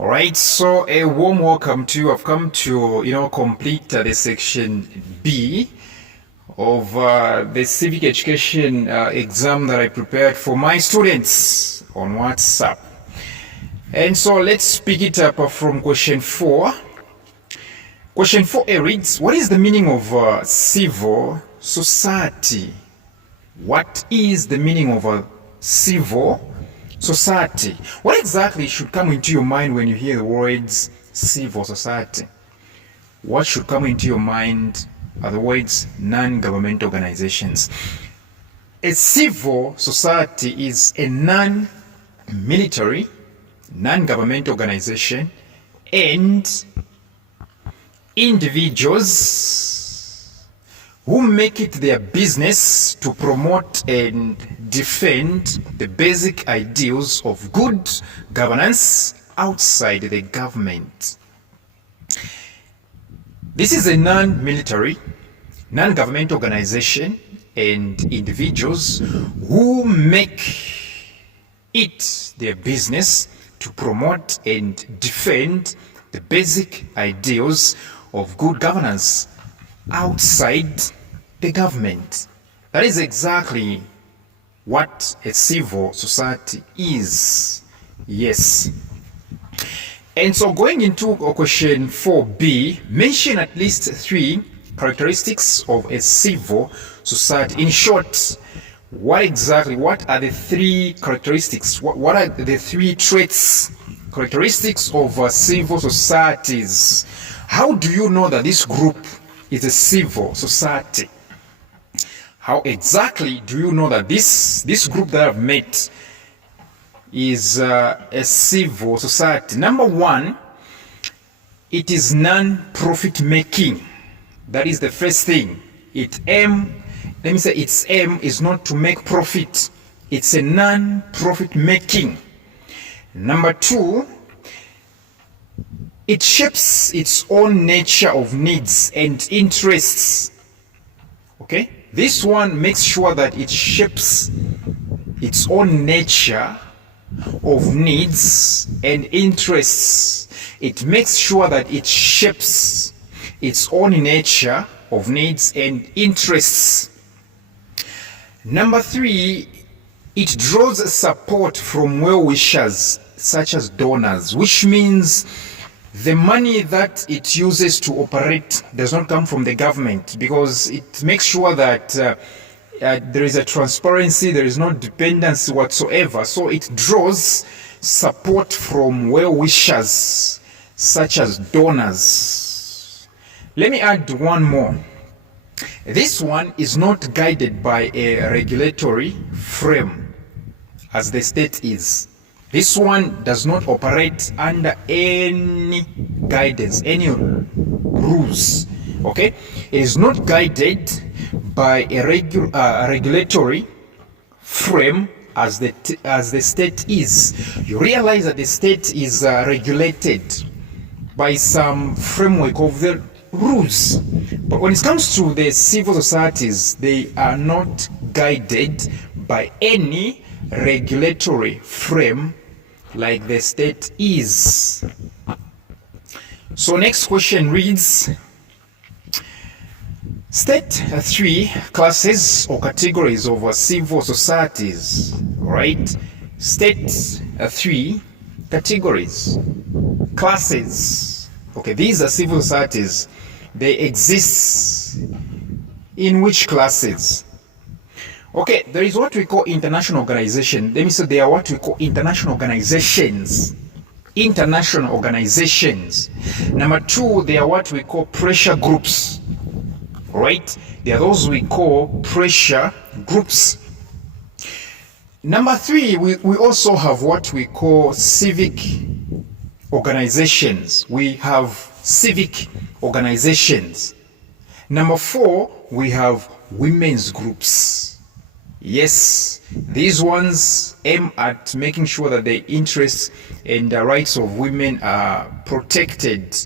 All right, so a warm welcome to you. I've come to, complete the section B of the Civic Education exam that I prepared for my students on WhatsApp. And so let's pick it up from question 4. Question 4A reads, what is the meaning of civil society? What is the meaning of a civil society? What exactly should come into your mind when you hear the words civil society? What should come into your mind are the words non-government organizations. A civil society is a non-military, non-government organization and individuals who make it their business to promote and defend the basic ideals of good governance outside the government. This is a non-military, non-government organization and individuals who make it their business to promote and defend the basic ideals of good governance outside the government. That is exactly what a civil society is. Yes. And so going into question 4B, mention at least 3 characteristics of a civil society. In short, what are the 3 characteristics? What are the 3 traits, characteristics of civil societies? How do you know that this group is a civil society? How exactly do you know that this group that I've met is a civil society? Number 1, it is non-profit making. That is the first thing. Its aim is not to make profit. It's a non-profit making. Number 2, it shapes its own nature of needs and interests. Okay? This one makes sure that it shapes its own nature of needs and interests. It makes sure that it shapes its own nature of needs and interests. Number 3, it draws support from well-wishers such as donors, which means the money that it uses to operate does not come from the government, because it makes sure that there is a transparency, there is no dependency whatsoever. So it draws support from well-wishers such as donors. Let me add one more. This one is not guided by a regulatory frame as the state is. This one does not operate under any guidance, any rules. Okay? It is not guided by a regulatory frame as the state is. You realize that the state is regulated by some framework of the rules. But when it comes to the civil societies, they are not guided by any regulatory frame like the state is. So next question reads, state 3 classes or categories of civil societies. Right? State 3 categories, classes. Okay, these are civil societies. They exist in which classes? Okay, there is what we call international organization. Let me say they are what we call international organizations. International organizations. Number 2, they are what we call pressure groups. Right? They are those we call pressure groups. Number 3, we also have what we call civic organizations. We have civic organizations. Number 4, we have women's groups. Yes, these ones aim at making sure that the interests and the rights of women are protected.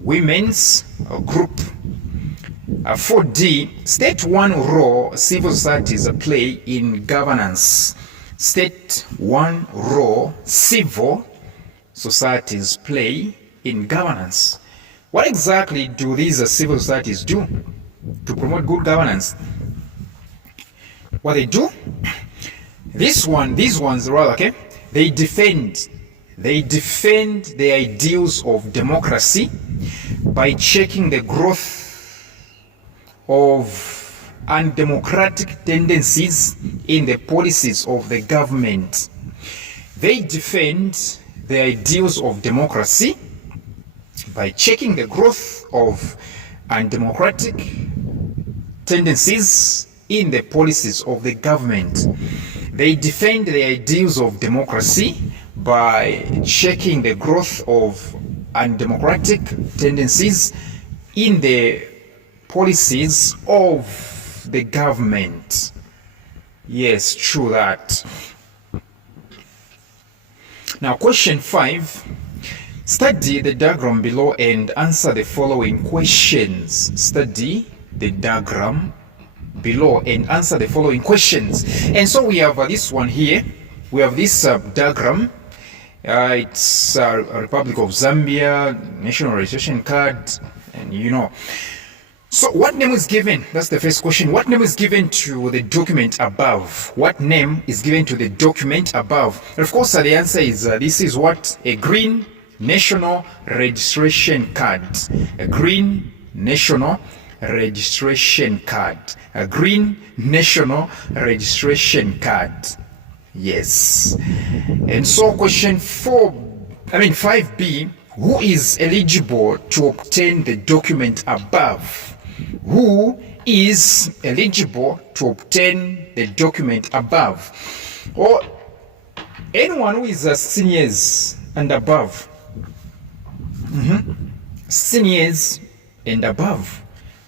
Women's group. 4D, state 1 role civil societies play in governance. State 1 role civil societies play in governance. What exactly do these civil societies do to promote good governance? What they do? These ones rather, okay? They defend the ideals of democracy by checking the growth of undemocratic tendencies in the policies of the government. They defend the ideals of democracy by checking the growth of undemocratic tendencies in the policies of the government. They defend the ideals of democracy by checking the growth of undemocratic tendencies in the policies of the government. Yes, true that. Now, question 5. Study the diagram below and answer the following questions. Study the diagram below and answer the following questions. And so we have this one here. We have this diagram. It's Republic of Zambia, national registration card, and you know. So what name is given? That's the first question. What name is given to the document above? What name is given to the document above? And of course, the answer is this is what? A green national registration card. A green national registration card. A green national registration card. Yes. And so question 5B, who is eligible to obtain the document above? Who is eligible to obtain the document above? Or anyone who is 16 years and above. 16 years and above.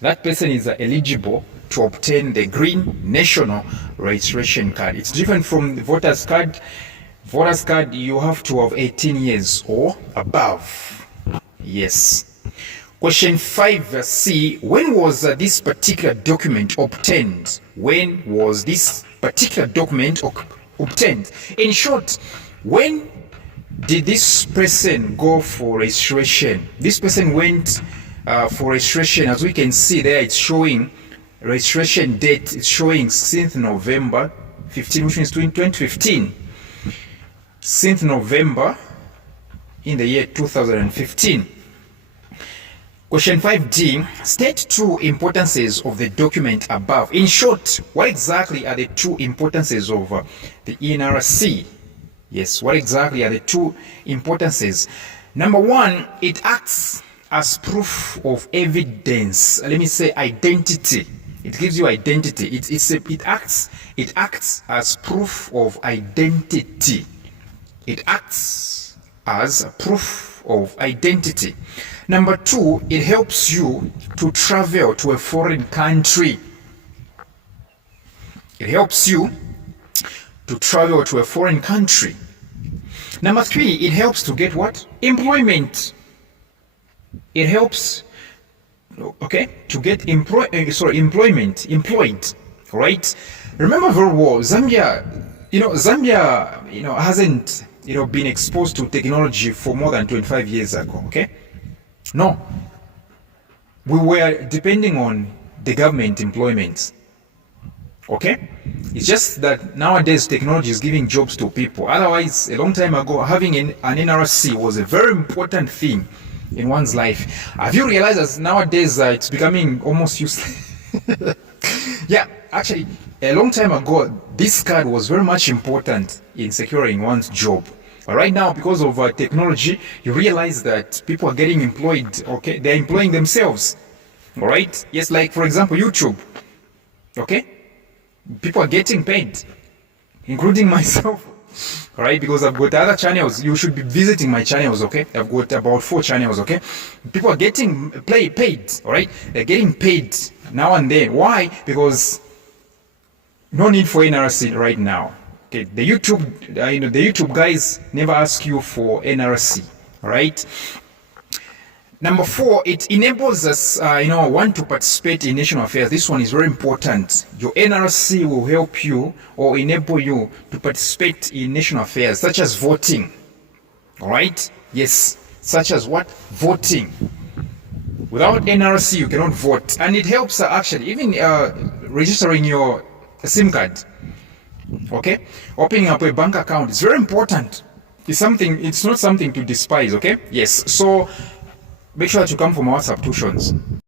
That person is eligible to obtain the green national registration card. It's different from the voter's card. Voter's card, you have to have 18 years or above. Yes. Question 5C, when was this particular document obtained? When was this particular document obtained? In short, when did this person go for registration? This person went for registration. As we can see there, it's showing registration date. It's showing 16th November 15, which means 2015. 16th November in the year 2015. Question 5D, state two importances of the document above. In short, what exactly are the two importances of the NRC? Yes, what exactly are the two importances? Number one, it acts as proof of evidence. Let me say identity. It gives you identity. It acts as proof of identity. It acts as a proof of identity. Number two, it helps you to travel to a foreign country. It helps you to travel to a foreign country. Number three, it helps to get what? Employment. It helps, okay, to get employment, employed, right? Remember very well, Zambia hasn't, been exposed to technology for more than 25 years ago, okay? No. We were depending on the government employment, okay? It's just that nowadays technology is giving jobs to people. Otherwise, a long time ago, having an NRC was a very important thing in one's life. Have you realized that nowadays it's becoming almost useless? Yeah, actually, a long time ago, this card was very much important in securing one's job. But right now, because of technology, you realize that people are getting employed, okay? They're employing themselves, all right? Yes, like, for example, YouTube, okay? People are getting paid, including myself, all right? Because I've got other channels. You should be visiting my channels, okay? I've got about 4 channels, okay? People are getting paid, all right? They're getting paid now and then. Why? Because no need for NRC right now. Okay, the YouTube guys never ask you for NRC, all right? Number 4, it enables us, want to participate in national affairs. This one is very important. Your NRC will help you or enable you to participate in national affairs, such as voting, all right? Yes, such as what? Voting. Without NRC, you cannot vote. And it helps actually, even registering your SIM card. Okay? Opening up a bank account is very important. It's not something to despise, okay? Yes. So make sure that you come for my WhatsApp tuitions.